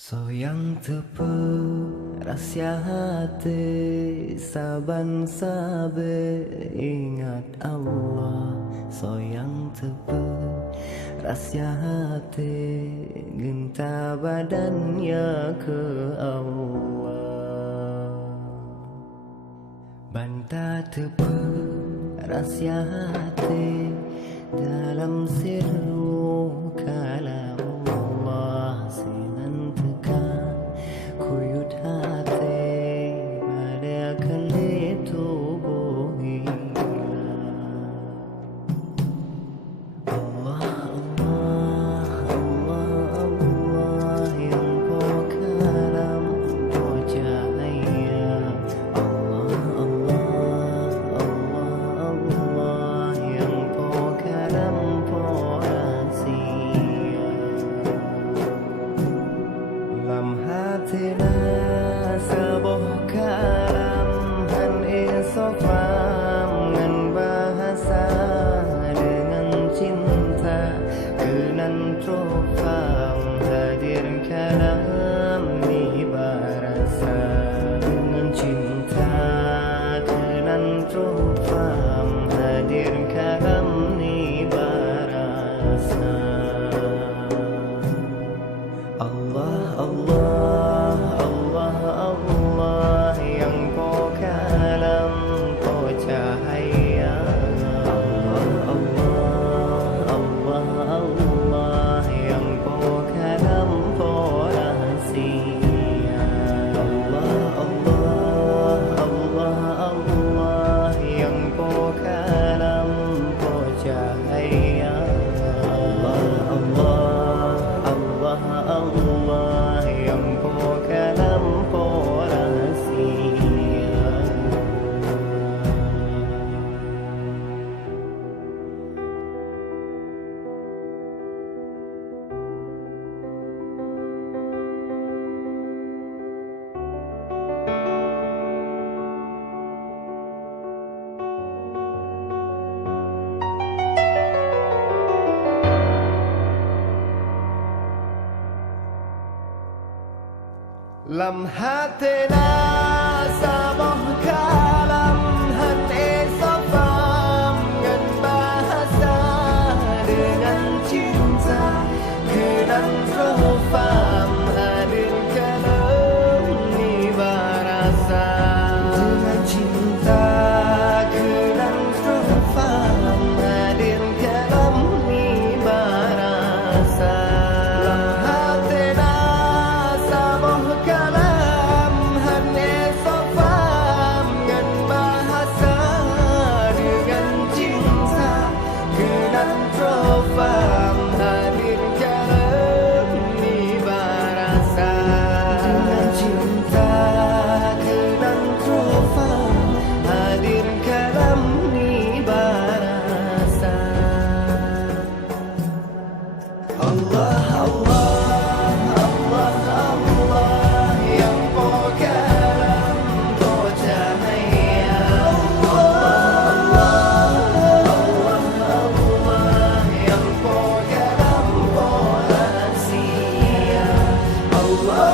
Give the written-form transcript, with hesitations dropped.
Soyang tepu rahsia hati, saban sabe ingat Allah. Soyang tepu rahsia hati, genta badannya ke Allah. Banta tepu rahsia hati, dalam sirru kalam Allah. Senantikan kuyut hati pada kali tubuh hilang. Allah, Allah, Allah, Allah yang kau kalam kau cahaya. Allah, Allah, Allah, Allah yang kau kalam kau rahsia. Lam hati sebuah kalam han isofam ngan bahasa dengan cinta kenan trofam hadir kalam ni barasa dengan cinta kenan trofam hadir kalam ni barasa. Allah, Allah, Allah, Allah yang kau kalam kau cahaya. Allah, Allah, Allah, Allah yang kau kalam kau rahsia. Allah, Allah, Allah, Allah yang kau kalam kau cahaya. Allah, Allah, Allah, Allah yang kau kalam kau rahsia. Lam hatena sabah kalam han isofam ngan bahasa dengan cinta kenan trofam hadir kalam ni barasa. Dengan cinta kenan trofam hadir kalam ni barasa. Lam hatena sabah kalam han isofam ngan bahasa dengan cinta kenan trofam hadir kalam ni barasa. Dengan cinta kenan trofam hadir kalam ni barasa. Allah, Allah, Allah, Allah yang kau kalam kau cahaya. Allah, Allah, Allah yang kau kalam kau rahsia. Allah,